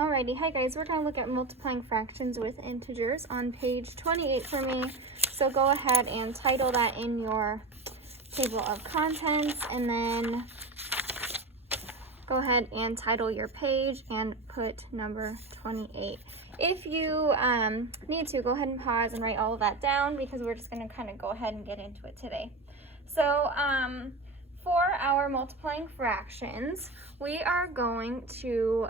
Alrighty, hi guys, we're going to look at multiplying fractions with integers on page 28 for me. So go ahead and title that in your table of contents, and then go ahead and title your page and put number 28. If you need to, go ahead and pause and write all of that down because we're just going to kind of go ahead and get into it today. So for our multiplying fractions, we are going to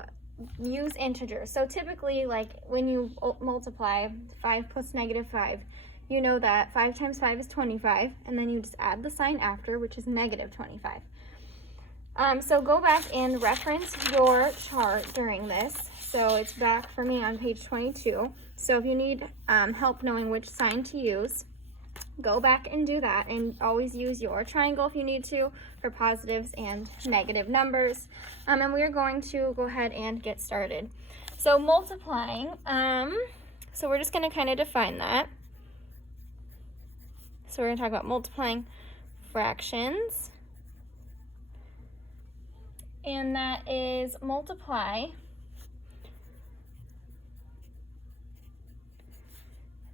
use integers. So typically, like when you multiply 5 plus -5, you know that 5 times 5 is 25, and then you just add the sign after, which is -25. So go back and reference your chart during this. So it's back for me on page 22. So if you need help knowing which sign to use, go back and do that, and always use your triangle if you need to for positives and negative numbers. And we are going to go ahead and get started. So multiplying, so we're just going to kind of define that. So we're going to talk about multiplying fractions, and that is multiply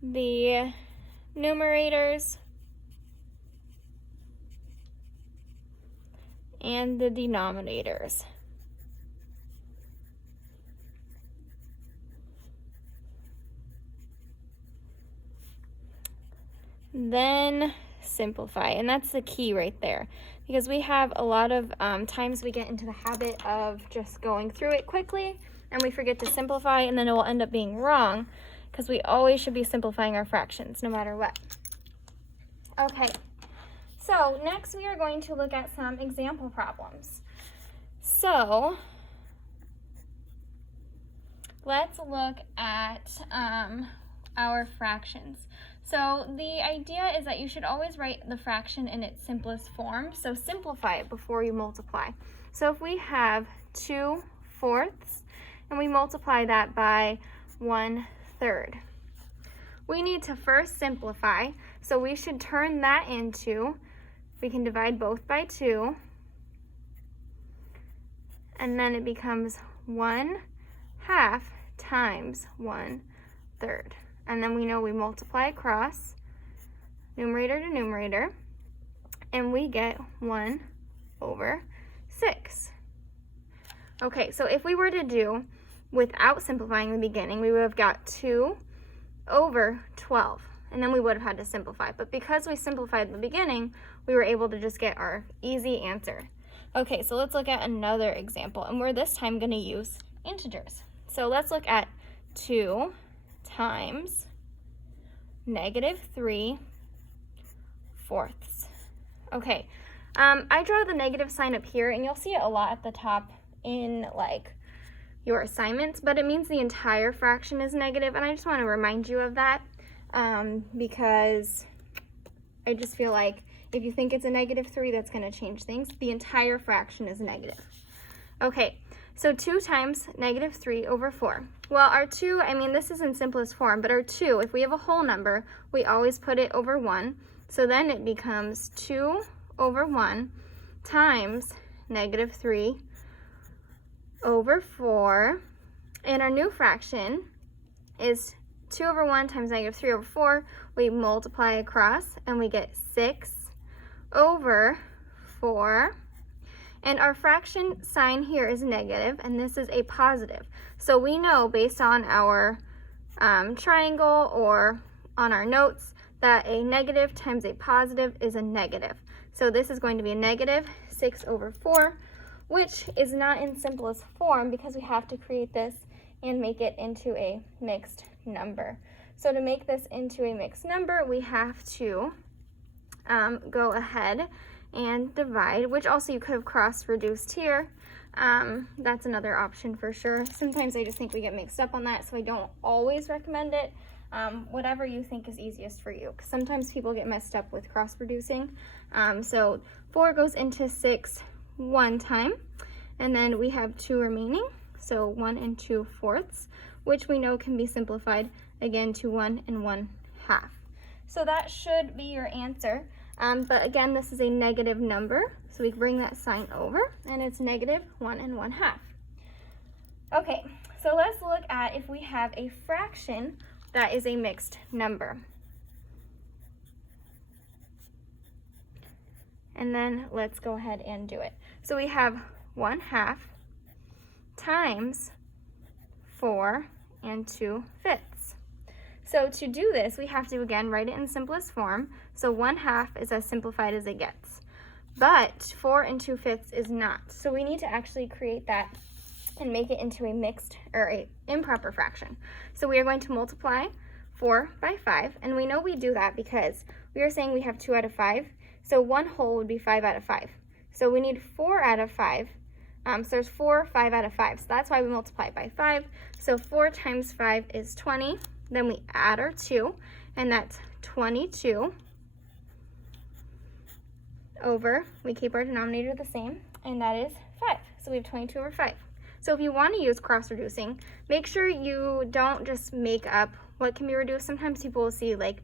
the numerators and the denominators. Then simplify, and that's the key right there, because we have a lot of times we get into the habit of just going through it quickly and we forget to simplify, and then it will end up being wrong, because we always should be simplifying our fractions no matter what. Okay, so next we are going to look at some example problems. So let's look at our fractions. So the idea is that you should always write the fraction in its simplest form, so simplify it before you multiply. So if we have 2/4 and we multiply that by 1/3, we need to first simplify, so we should turn that into, we can divide both by 2, and then it becomes 1/2 times 1/3. And then we know we multiply across, numerator to numerator, and we get 1/6. Okay, so if we were to do without simplifying the beginning, we would have got 2/12, and then we would have had to simplify. But because we simplified the beginning, we were able to just get our easy answer. Okay, so let's look at another example, and we're this time going to use integers. So let's look at 2 times -3/4. Okay, I draw the negative sign up here, and you'll see it a lot at the top in like your assignments, but it means the entire fraction is negative, and I just want to remind you of that because I just feel like if you think it's a -3, that's going to change things. The entire fraction is negative. Okay, so 2 times -3/4. Well, our 2, I mean, this is in simplest form, but our 2, if we have a whole number, we always put it over 1. So then it becomes 2/1 times -3/4. And our new fraction is 2/1 times -3/4. We multiply across, and we get 6/4. And our fraction sign here is negative, and this is a positive. So we know based on our triangle or on our notes that a negative times a positive is a negative. So this is going to be a -6/4, which is not in simplest form because we have to create this and make it into a mixed number. So to make this into a mixed number, we have to go ahead and divide, which also you could have cross-reduced here. That's another option for sure. Sometimes I just think we get mixed up on that, so I don't always recommend it. Whatever you think is easiest for you, because sometimes people get messed up with cross-reducing. So 4 goes into 6 one time, and then we have 2 remaining, so 1 2/4, which we know can be simplified again to 1 1/2. So that should be your answer. But again, this is a negative number, so we can bring that sign over, and it's -1 1/2. Okay, so so let's look at if we have a fraction that is a mixed number. And then let's go ahead and do it. So we have 1/2 times 4 2/5. So to do this, we have to, again, write it in simplest form. So 1/2 is as simplified as it gets. But 4 2/5 is not. So we need to actually create that and make it into a mixed or a improper fraction. So we are going to multiply 4 by 5. And we know we do that because we are saying we have 2 out of 5. So 1 whole would be 5 out of 5. So we need 4 out of 5. So there's 4, 5 out of 5. So that's why we multiply it by 5. So 4 times 5 is 20. Then we add our 2, and that's 22 over, we keep our denominator the same, and that is 5. So we have 22 over 5. So if you want to use cross-reducing, make sure you don't just make up what can be reduced. Sometimes people will see like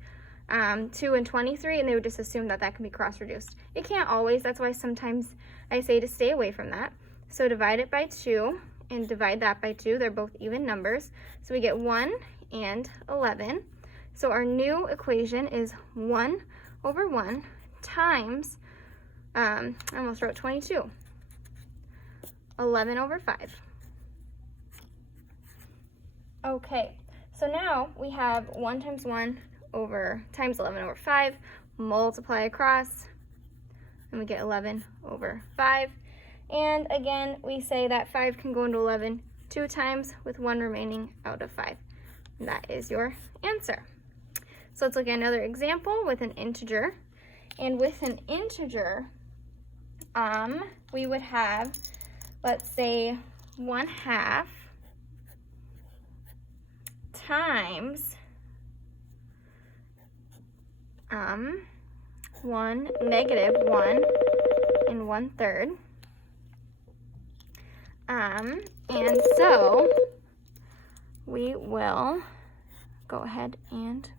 2 and 23, and they would just assume that that can be cross-reduced. It can't always. That's why sometimes I say to stay away from that. So divide it by 2 and divide that by 2. They're both even numbers. So we get 1 and 11. So our new equation is 1 over 1 times, I almost wrote 22, 11 over 5. Okay, so now we have 1 times 1 over times 11 over 5, multiply across, and we get 11 over 5. And again, we say that 5 can go into 11 2 times with 1 remaining out of 5. And that is your answer. So let's look at another example with an integer. And with an integer, we would have, let's say, 1/2 times 1 negative 1 and 1/3. And so we will go ahead and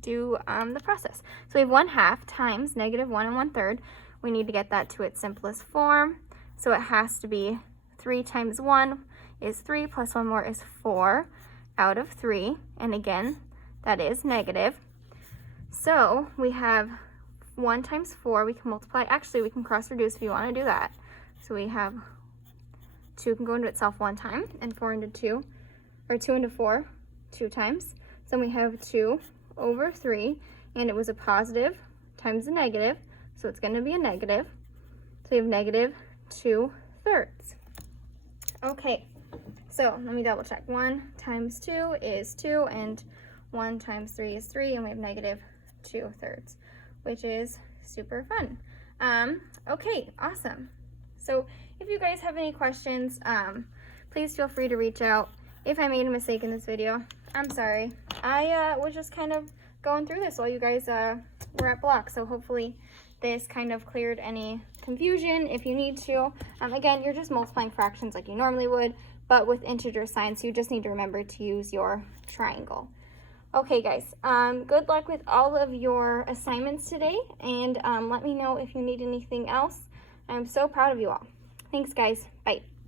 do the process. So we have 1/2 times negative 1 and 1/3. We need to get that to its simplest form. So it has to be 3 times 1 is 3 plus 1 more is 4 out of 3. And again, that is negative. So we have 1 times 4. We can multiply. Actually, we can cross reduce if you want to do that. So we have 2 can go into itself 1 time, and 4 into 2, or 2 into 4, 2 times. So we have 2 over 3, and it was a positive times a negative, so it's going to be a negative. So we have negative 2/3. Okay, so let me double check. 1 times 2 is 2, and 1 times 3 is 3, and we have negative 2/3, which is super fun. Okay, awesome. So if you guys have any questions, please feel free to reach out. If I made a mistake in this video, I'm sorry. I was just kind of going through this while you guys were at block, so hopefully this kind of cleared any confusion if you need to. Again, you're just multiplying fractions like you normally would, but with integer signs, you just need to remember to use your triangle. Okay, guys, good luck with all of your assignments today, and let me know if you need anything else. I'm so proud of you all. Thanks, guys.